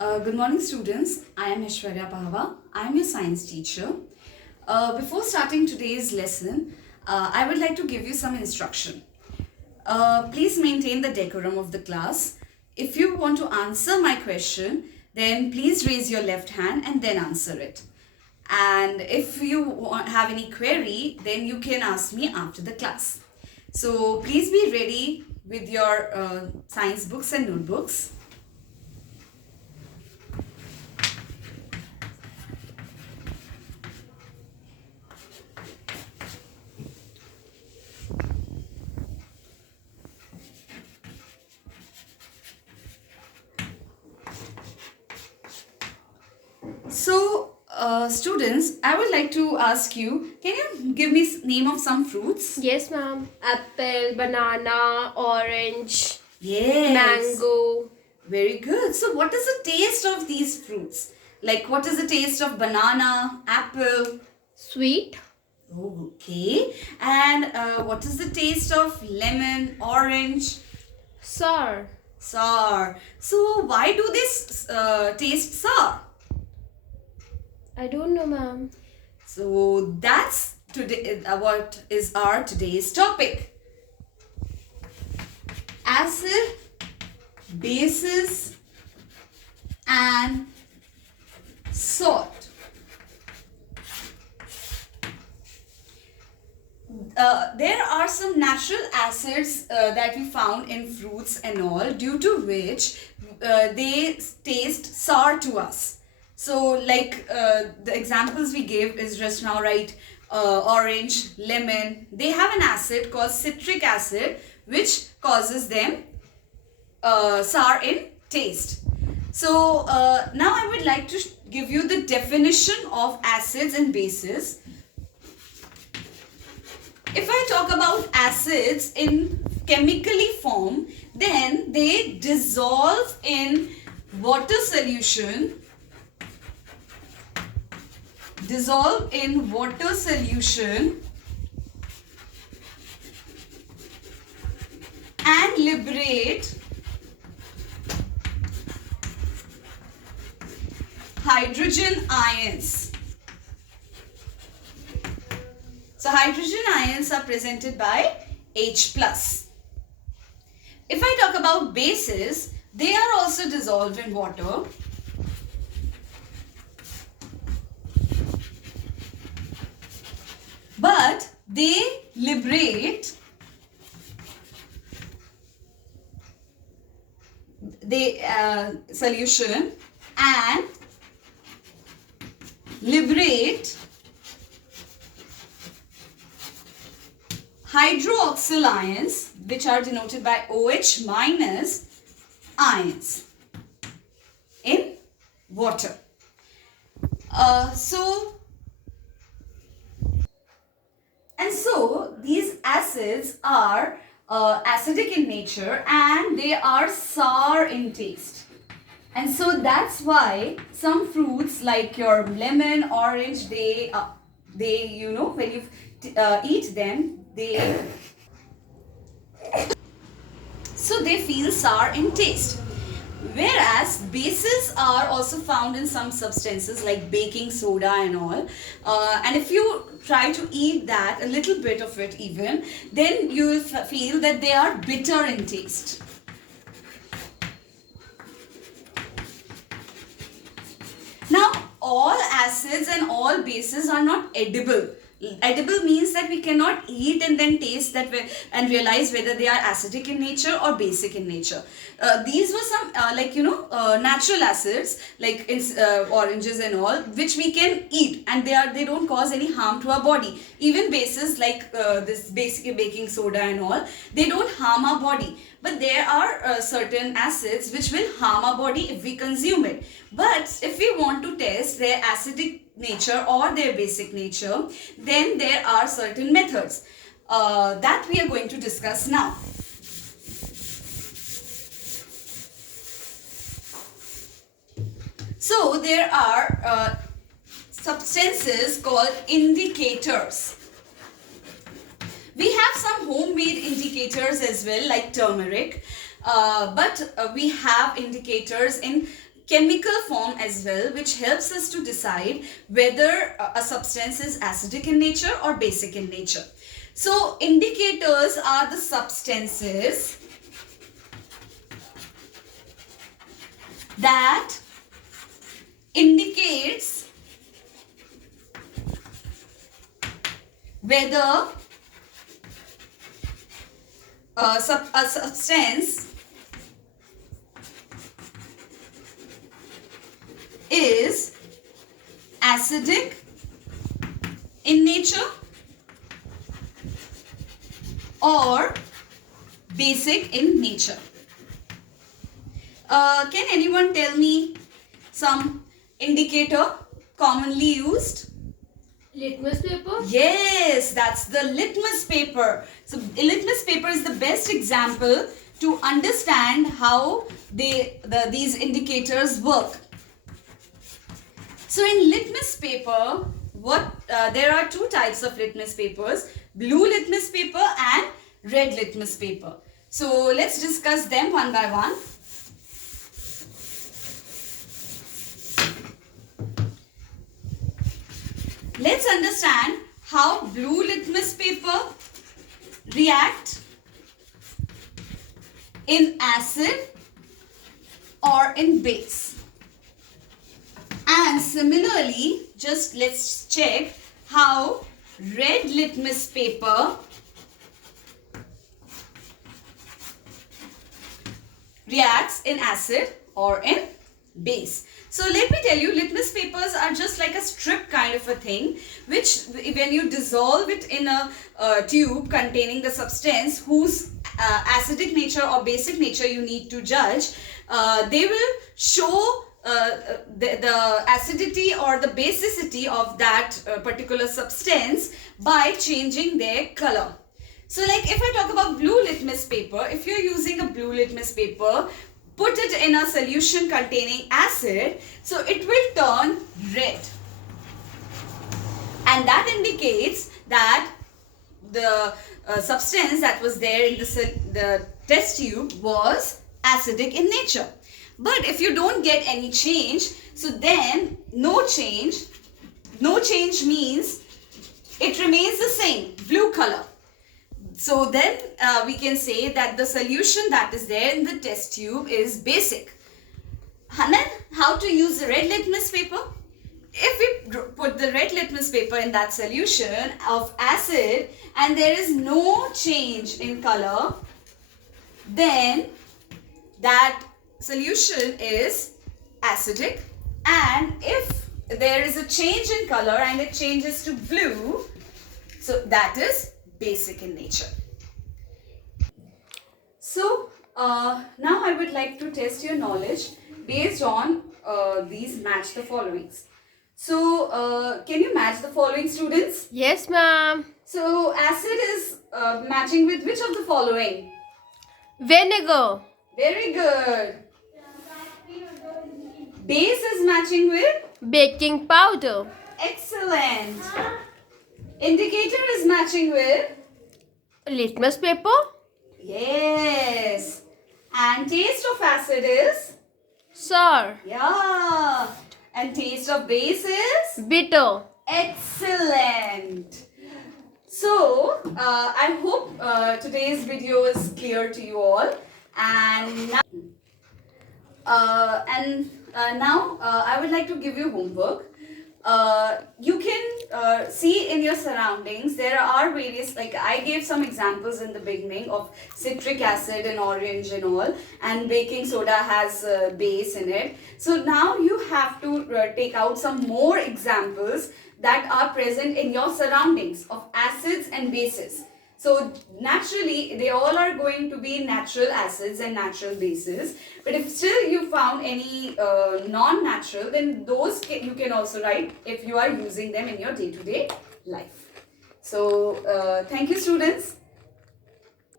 Good morning, students. I am Aishwarya Pahwa. I am your science teacher. Before starting today's lesson, I would like to give you some instruction. Please maintain the decorum of the class. If you want to answer my question, then please raise your left hand and then answer it. And if you have any query, then you can ask me after the class. So please be ready with your science books and notebooks. So, students, I would like to ask you, can you give me name of some fruits? Yes, ma'am. Apple, banana, orange, Yes. mango. Very good. So, what is the taste of these fruits? Like, what is the taste of banana, apple? Sweet. Oh, okay. And what is the taste of lemon, orange? Sour. Sour. So, why do this taste sour? I don't know, ma'am. So that's today what is our today's topic. Acid, bases and salt. There are some natural acids that we found in fruits and all, due to which they taste sour to us. So like the examples we gave is just now, right? Orange, lemon, they have an acid called citric acid which causes them sour in taste. So now I would like to give you the definition of acids and bases. If I talk about acids in chemically form, then they dissolve in water solution, and liberate hydrogen ions. So hydrogen ions are presented by H+. If I talk about bases, they are also dissolved in water. But they liberate the solution and liberate hydroxyl ions, which are denoted by OH minus ions in water. So these acids are acidic in nature and they are sour in taste. And so that's why some fruits like your lemon, orange, they you know, when you eat them, they feel sour in taste. Whereas bases are also found in some substances like baking soda and all, and if you try to eat that, a little bit of it even, then you will feel that they are bitter in taste. Now, all acids and all bases are not edible. Edible means that we cannot eat and then taste that and realize whether they are acidic in nature or basic in nature. These were some natural acids like in oranges and all, which we can eat, and they don't cause any harm to our body. Even bases like this basic baking soda and all, they don't harm our body. But there are certain acids which will harm our body if we consume it. But if we want to test their acidic nature or their basic nature, then there are certain methods that we are going to discuss now. So there are substances called indicators. We have some homemade indicators as well, like turmeric, but we have indicators in chemical form as well, which helps us to decide whether a substance is acidic in nature or basic in nature. So indicators are the substances that indicates whether a substance is acidic in nature or basic in nature. Can anyone tell me some indicator commonly used? Litmus paper? Yes, that's the litmus paper. So litmus paper is the best example to understand how these indicators work. So in litmus paper, there are two types of litmus papers: blue litmus paper and red litmus paper. So let's discuss them one by one. Let's understand how blue litmus paper react in acid or in base. And similarly, just let's check how red litmus paper reacts in acid or in base. So let me tell you, litmus papers are just like a strip kind of a thing, which when you dissolve it in a tube containing the substance whose acidic nature or basic nature you need to judge, they will show the acidity or the basicity of that particular substance by changing their color. So like if I talk about blue litmus paper, if you're using a blue litmus paper, put it in a solution containing acid, so it will turn red. And that indicates that the substance that was there in the test tube was acidic in nature. But if you don't get any change, so then no change means it remains the same, blue color. So then we can say that the solution that is there in the test tube is basic. And then how to use the red litmus paper? If we put the red litmus paper in that solution of acid and there is no change in color, then that solution is acidic. And if there is a change in color and it changes to blue, so that is basic in nature. So now I would like to test your knowledge based on these match the followings. So can you match the following, students? Yes, ma'am. So acid is matching with which of the following? Vinegar. Very good. Base is matching with? Baking powder. Excellent. Indicator is matching with? Litmus paper. Yes. And taste of acid is? Sour. Yeah. And taste of base is? Bitter. Excellent. So, I hope today's video is clear to you all. And now, I would like to give you homework. You can see in your surroundings there are various, like I gave some examples in the beginning of citric acid and orange and all, and baking soda has base in it. So now you have to take out some more examples that are present in your surroundings of acids and bases. So naturally, they all are going to be natural acids and natural bases. But if still you found any non-natural, then those you can also write if you are using them in your day-to-day life. So thank you, students.